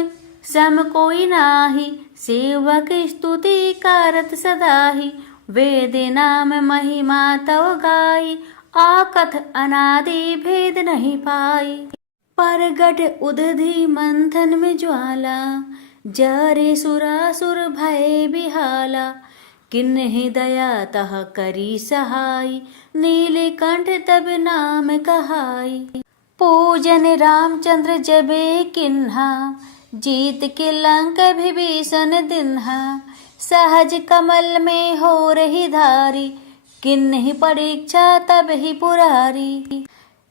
सम कोई नाही, सेवक स्तुति करत सदाही। वेद नाम महिमा तव गाई, आकथ अनादि भेद नहीं पाई। परगट उदधि मंथन में ज्वाला, जरे सुरासुर भय बिहाला। किन्हि दया तह करी सहाय, नीलकंठ तब नाम कहाई। पूजन रामचंद्र जबे किन्हा, जीत के लंक विभीषण दिन्हा। सहज कमल में हो रही धारी, किन्हि परीक्षा तब ही पुरारी।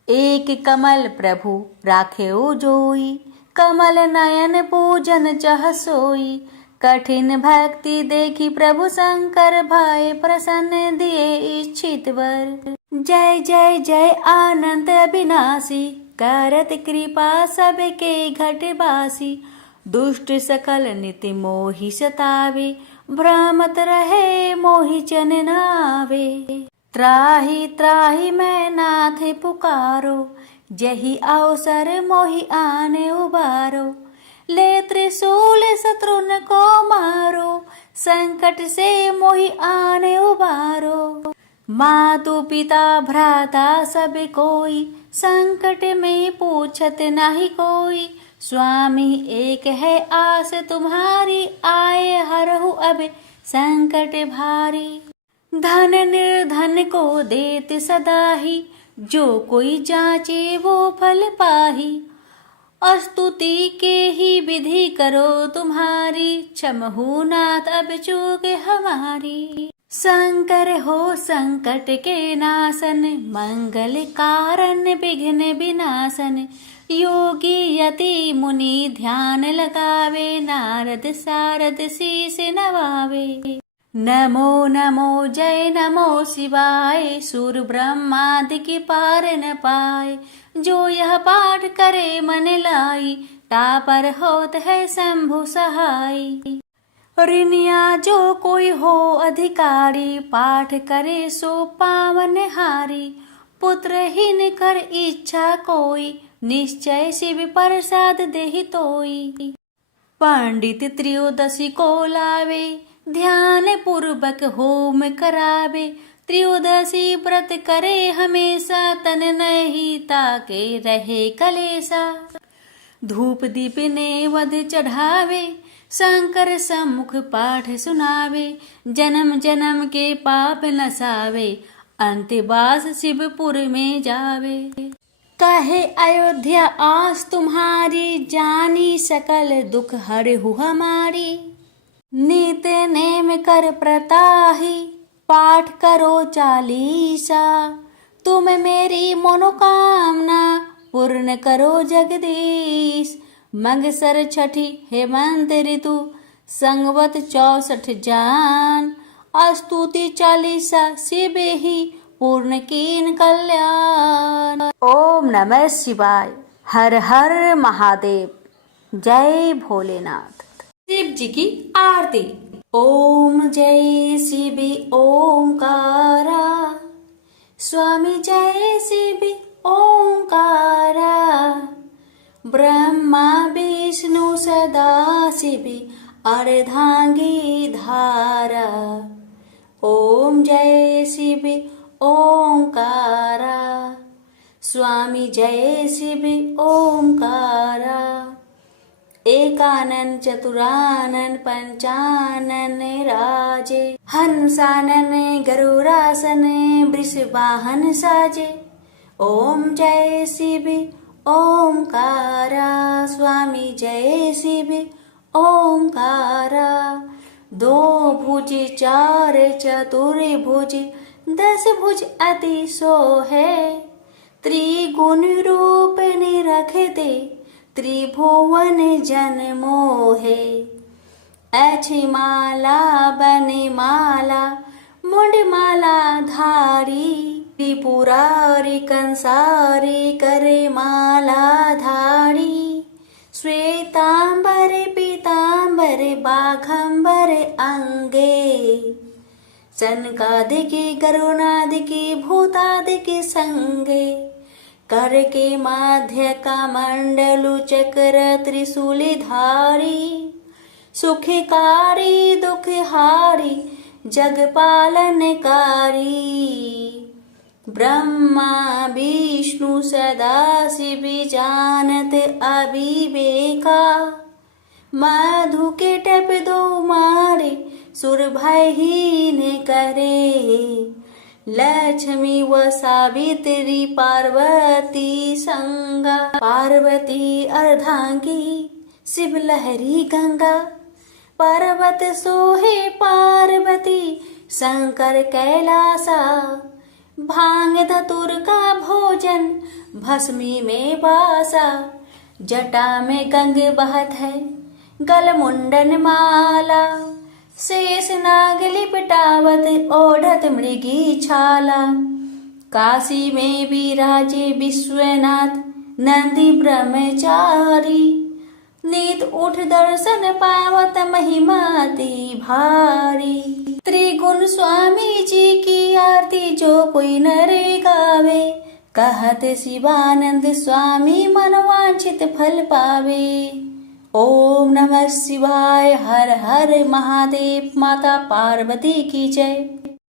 एक कमल प्रभु राखेउ जोई, कमल नयन पूजन चह सोई। कठिन भक्ति देखी प्रभु शंकर, भाई प्रसन्न दिए इच्छित वर। जय जय जय आनंद अविनाशी, करत कृपा सबके घटवासी। दुष्ट सकल निति मोहि सतावे, भ्रमत रहे मोहि चन नावे। त्राहि त्राहि मैं नाथ पुकारो, जही अवसर मोहि आने उबारो। ले त्रिशूल शत्रुन को मारो, संकट से मोहि आने उबारो। मातु पिता भ्राता सब कोई, संकट में पूछत नहीं कोई। स्वामी एक है आस तुम्हारी, आए हरहु अब संकट भारी। धन निर्धन को देत सदाही, जो कोई जाचे वो फल पाही। स्तुति के ही विधि करो तुम्हारी, क्षमहु नाथ अब चूक हमारी। शंकर हो संकट के नाशन, मंगल कारण विघ्न विनाशन। योगी यति मुनि ध्यान लगावे, नारद सारद शीस नवावे। नमो नमो जय नमो शिवाय, सूर ब्रह्मादि की पार न पाए। जो यह पाठ करे मन लाई, तापर होत है शंभु सहाय। ऋणिया जो कोई हो अधिकारी, पाठ करे सो पावन हारी। पुत्रहीन कर इच्छा कोई, निश्चय शिव प्रसाद देहि तोई। पंडित त्रयोदशी को लावे, ध्यान पूर्वक होम करावे। त्रयोदशी व्रत करे हमेशा, तन नहीं ताके रहे कलेसा। धूप दीप नेवध चढ़ावे, शंकर सम्मुख पाठ सुनावे। जन्म जन्म के पाप नसावे, अंतवास शिवपुर में जावे। कहे अयोध्या आस तुम्हारी, जानी सकल दुख हरहु हमारी। नित नेम कर प्रताहि, पाठ करो चालीसा। तुम मेरी मनोकामना, पूर्ण करो जगदीश। मंगसर छठी हेमंत ऋतु, संगवत 64 जान। स्तुति चालीसा शिव ही, पूर्ण कीन कल्याण। ओम नमः शिवाय। हर हर महादेव। जय भोलेनाथ। शिव जी की आरती। ओम जय शिव ओंकारा, स्वामी जय शिव ओंकारा। ब्रह्मा विष्णु सदा शिव, अर्धांगी धारा। ओम जय शिव ओंकारा, स्वामी जय शिव ओंकारा। एकानन चतुरानन पंचानन राजे, हंसानन गरुरासन वृषवाहन साजे। ओम जय शिव ओंकारा, स्वामी जय शिव ओंकारा। दो भुज चार चतुर्भुज, दस भुज अति सोहे, त्रिगुण रूप निरखते, त्रिभुवन जन मोहे। ऐछि माला बने माला, मुंड माला धारी, त्रिपुरारी कंसारी करे माला धारी। श्वेतांबर पीतांबर बाघंबर अंगे, सनकादिके गरुणादिके भूतादिके संगे। कर के माध्य का मंडलु चक्र त्रिशूली धारी, सुखकारी दुखहारी जग पालनकारी। ब्रह्मा विष्णु सदा शिव जानत अविवेका, मधु के टप दो मारे सुर भयहीन करे। लक्ष्मी व सावित्री पार्वती संगा, पार्वती अर्धांगी शिव लहरी गंगा। पर्वत सोहे पार्वती शंकर कैलासा, भांग धतुर का भोजन भस्मी में वासा। जटा में गंग बहत है गल मुंडन माला, शेष नाग लिपटावत ओढ़त मृगी छाला। काशी में विराजे विश्वनाथ नंदी ब्रह्मचारी, नीत उठ दर्शन पावत महिमाति भारी। त्रिगुण स्वामी जी की आरती जो कोई नरे गावे, कहत शिवानंद स्वामी मनवांछित फल पावे। ओम नमः शिवाय, हर हर महादेव। माता पार्वती की जय।